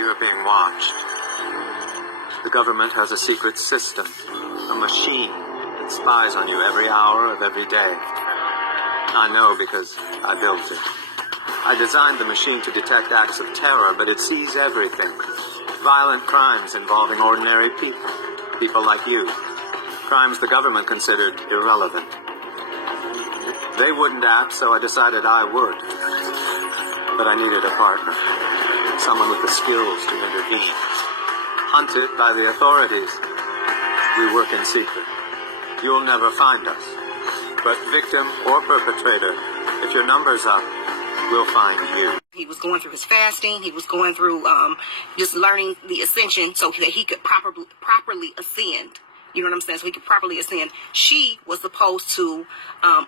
You're being watched. The government has a secret system, a machine that spies on you every hour of every day. I know because I built it. I designed the machine to detect acts of terror, but it sees everything. Violent crimes involving ordinary people, people like you. Crimes the government considered irrelevant. They wouldn't act, so I decided I would. But I needed a partner, someone with the skills to intervene. Hunted by the authorities, we work in secret. You'll never find us. But victim or perpetrator, if your number's up, we'll find you. He was going through his fasting. He was going through just learning the ascension so that he could properly ascend. You know what I'm saying? So he could properly ascend. She was supposed to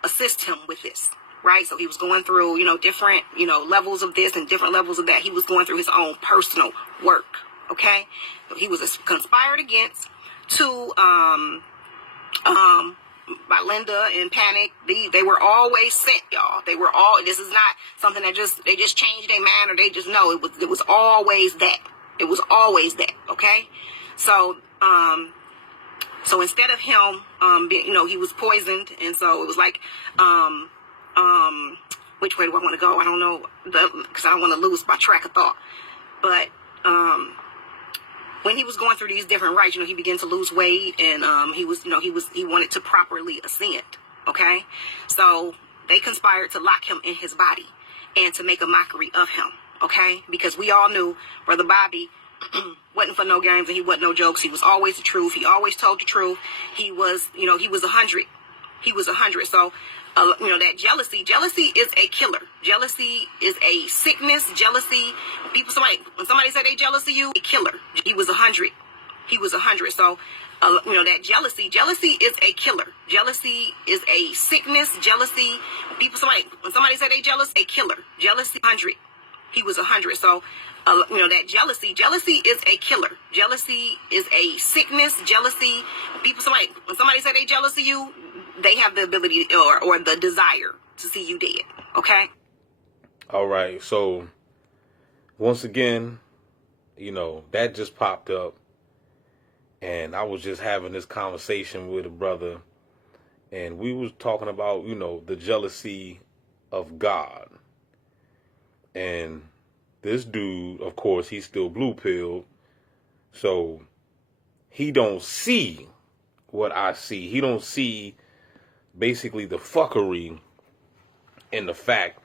assist him with this, right? So he was going through, different, levels of this and different levels of that. He was going through his own personal work, okay? So he was conspired against to by Linda and Panic. They were always sent, y'all. They were all, this is not something that they just changed their mind or they just know. It was always that. It was always that, okay? So, so instead of him, he was poisoned. And so it was like, which way do I want to go? I don't know, because I don't want to lose my track of thought. But, when he was going through these different rites, he began to lose weight, and he wanted to properly ascend. Okay, so they conspired to lock him in his body and to make a mockery of him. Okay, because we all knew Brother Bobby wasn't for no games and he wasn't no jokes. He was always the truth. He always told the truth. He was 100. He was 100. So. That jealousy is a killer. Jealousy is a sickness. Jealousy, when somebody say they jealous of you, a killer. He was 100. He was 100. So, that jealousy is a killer. Jealousy is a sickness. Jealousy, when somebody say they jealous, a killer. Jealousy, 100. He was 100. So, that jealousy is a killer. Jealousy is a sickness. Jealousy, when somebody say they jealous of you, they have the ability or the desire to see you dead. Okay? All right. So, once again, that just popped up. And I was just having this conversation with a brother. And we was talking about, the jealousy of God. And this dude, of course, he's still blue-pilled. So, he don't see what I see. He don't see basically the fuckery in the fact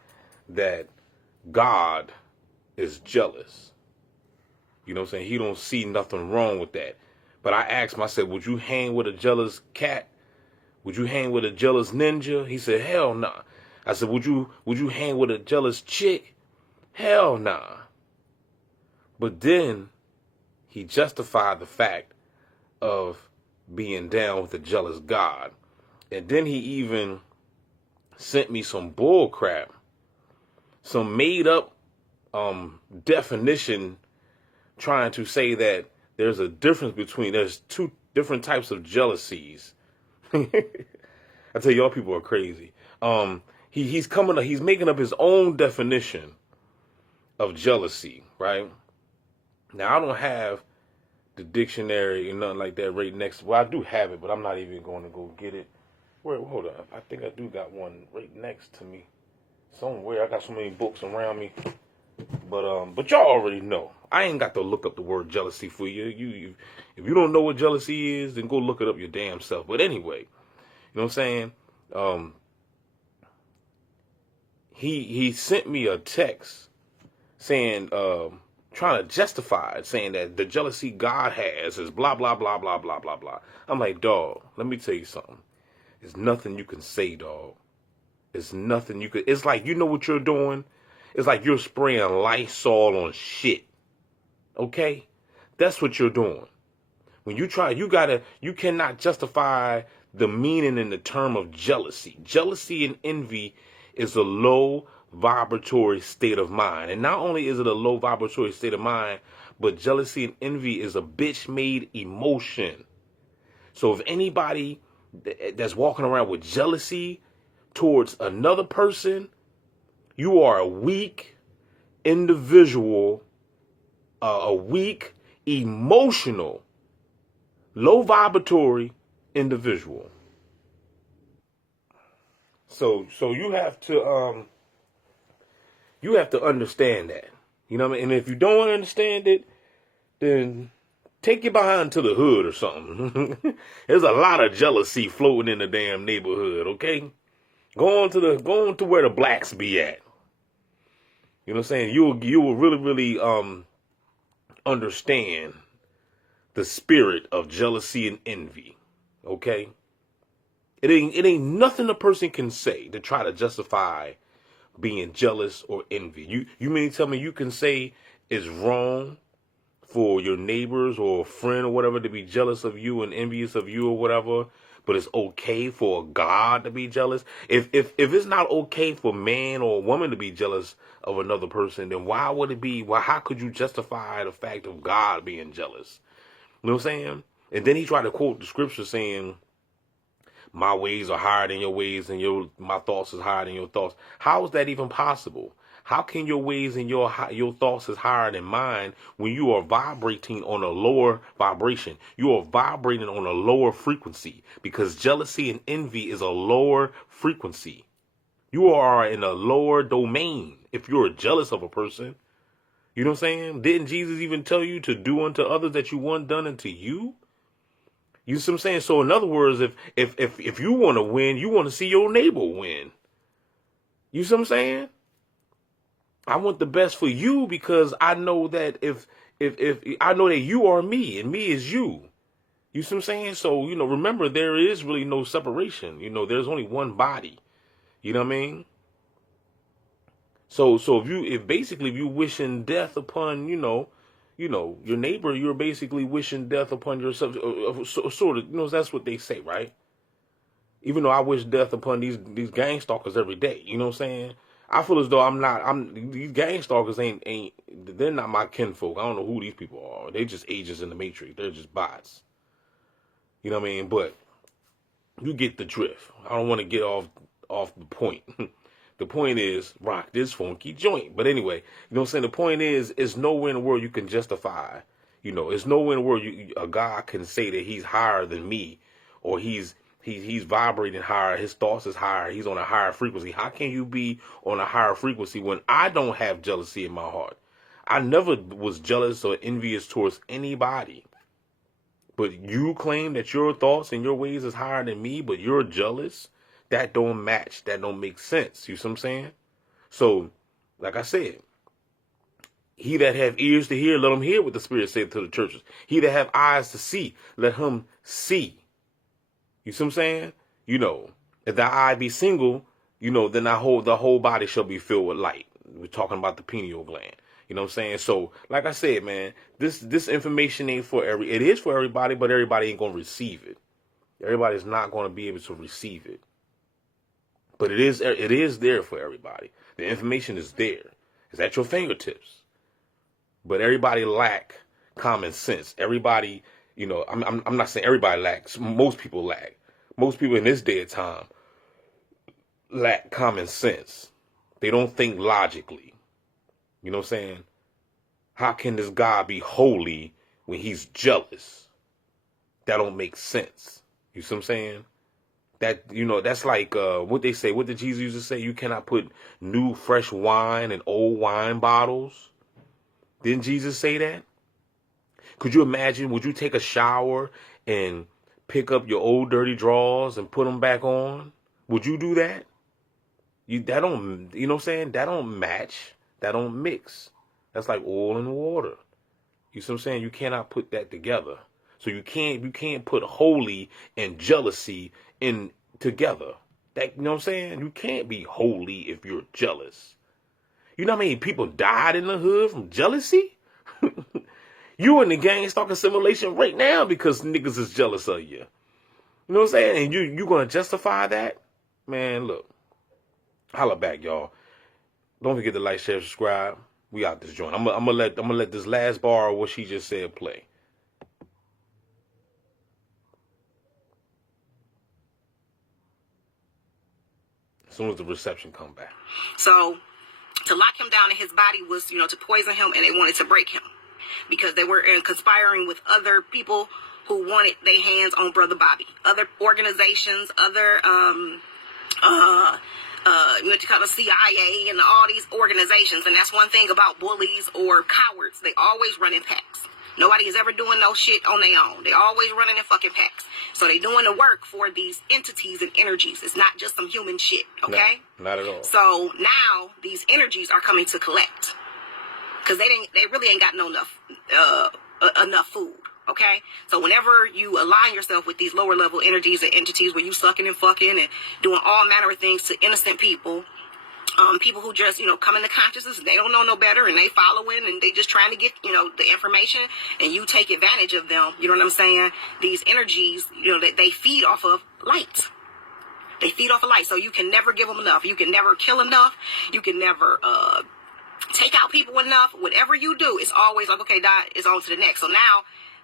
that God is jealous. You know what I'm saying? He don't see nothing wrong with that. But I asked him, I said, would you hang with a jealous cat? Would you hang with a jealous ninja? He said, hell nah. I said, would you hang with a jealous chick? Hell nah. But then he justified the fact of being down with a jealous God. And then he even sent me some bull crap, some made up definition trying to say that there's a difference there's two different types of jealousies. I tell y'all people are crazy. He's making up his own definition of jealousy, right? Now I don't have the dictionary and nothing like that right next. Well, I do have it, but I'm not even going to go get it. Hold on. I think I do got one right next to me somewhere. I got so many books around me. But y'all already know. I ain't got to look up the word jealousy for you. If you don't know what jealousy is, then go look it up your damn self. But anyway, you know what I'm saying? He sent me a text saying, trying to justify it, saying that the jealousy God has is blah, blah, blah, blah, blah, blah, blah. I'm like, dog, let me tell you something. There's nothing you can say, dog. It's nothing you could. It's like, you know what you're doing? It's like you're spraying Lysol on shit. Okay? That's what you're doing. When you try, you cannot justify the meaning in the term of jealousy. Jealousy and envy is a low vibratory state of mind. And not only is it a low vibratory state of mind, but jealousy and envy is a bitch-made emotion. So if anybody that's walking around with jealousy towards another person, you are a weak individual a weak, emotional, low vibratory individual. So you have to understand that. You know what I mean? And if you don't understand it, then take your behind to the hood or something. There's a lot of jealousy floating in the damn neighborhood, okay? Go on to where the blacks be at. You know what I'm saying? You will really understand the spirit of jealousy and envy. Okay? It ain't nothing a person can say to try to justify being jealous or envy. You mean to tell me you can say it's wrong for your neighbors or a friend or whatever to be jealous of you and envious of you or whatever, but it's okay for God to be jealous? If it's not okay for man or a woman to be jealous of another person, then why would it be? Well, how could you justify the fact of God being jealous? You know what I'm saying? And then he tried to quote the scripture saying, my ways are higher than your ways, and my thoughts is higher than your thoughts. How is that even possible? How can your ways and your thoughts is higher than mine when you are vibrating on a lower vibration? You are vibrating on a lower frequency, because jealousy and envy is a lower frequency. You are in a lower domain if you're jealous of a person. You know what I'm saying? Didn't Jesus even tell you to do unto others that you want done unto you? You see what I'm saying? So in other words, if you want to win, you want to see your neighbor win. You see what I'm saying? I want the best for you, because I know that if I know that you are me and me is you. You see what I'm saying? So, remember, there is really no separation. There's only one body. You know what I mean? So if you wishing death upon, your neighbor, you're basically wishing death upon yourself. Sort of, that's what they say, right? Even though I wish death upon these gang stalkers every day, you know what I'm saying? I feel as though these gang stalkers they're not my kinfolk. I don't know who these people are. They just agents in the Matrix. They're just bots. You know what I mean? But you get the drift. I don't want to get off the point. The point is, rock this funky joint. But anyway, you know what I'm saying? The point is, it's nowhere in the world you can justify. It's nowhere in the world a God can say that he's higher than me, or he's vibrating higher. His thoughts is higher. He's on a higher frequency. How can you be on a higher frequency when I don't have jealousy in my heart? I never was jealous or envious towards anybody. But you claim that your thoughts and your ways is higher than me, but you're jealous? That don't match. That don't make sense. You see what I'm saying? So, like I said, he that have ears to hear, let him hear what the Spirit said to the churches. He that have eyes to see, let him see. You see what I'm saying? If thy eye be single, then the whole body shall be filled with light. We're talking about the pineal gland. You know what I'm saying? So, like I said, man, this information ain't it is for everybody, but everybody ain't going to receive it. Everybody's not going to be able to receive it. But it is there for everybody. The information is there. It's at your fingertips. But everybody lack common sense. Everybody, I'm not saying everybody lacks. Most people lack. Most people in this day of time lack common sense. They don't think logically. You know what I'm saying? How can this God be holy when he's jealous? That don't make sense. You see what I'm saying? That, that's like what they say. What did Jesus used to say? You cannot put new, fresh wine in old wine bottles. Didn't Jesus say that? Could you imagine? Would you take a shower and pick up your old dirty drawers and put them back on? Would you do that? That don't, you know what I'm saying? That don't match. That don't mix. That's like oil and water. You see what I'm saying? You cannot put that together. So you can't put holy and jealousy in together. That, you know what I'm saying? You can't be holy if you're jealous. You know how many people died in the hood from jealousy? You in the gang stalking simulation right now because niggas is jealous of you. You know what I'm saying? And you gonna justify that? Man, look. Holla back, y'all. Don't forget to like, share, subscribe. We out this joint. I'm gonna let this last bar of what she just said play. As soon as the reception come back. So to lock him down in his body was, to poison him, and they wanted to break him. because they were conspiring with other people who wanted their hands on Brother Bobby. Other organizations, other, what you call the CIA and all these organizations. And that's one thing about bullies or cowards. They always run in packs. Nobody is ever doing no shit on their own. They always running in fucking packs. So they doing the work for these entities and energies. It's not just some human shit, okay? No, not at all. So now these energies are coming to collect. Because they really ain't got enough food. Okay, so whenever you align yourself with these lower level energies and entities where you sucking and fucking and doing all manner of things to innocent people, people who just, come into consciousness, they don't know no better and they following and they just trying to get, the information, and you take advantage of them. You know what I'm saying? These energies, they feed off of light. They feed off of light. So you can never give them enough. You can never kill enough. You can never, take out people enough. Whatever you do, it's always like, okay, Dot, it's on to the next. So now,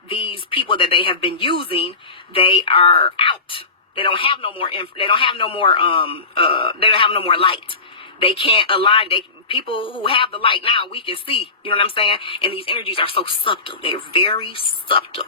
these people that they have been using, they are out. They don't have no more. They don't have no more. They don't have no more light. They can't align. People who have the light now, we can see. You know what I'm saying? And these energies are so subtle. They're very subtle.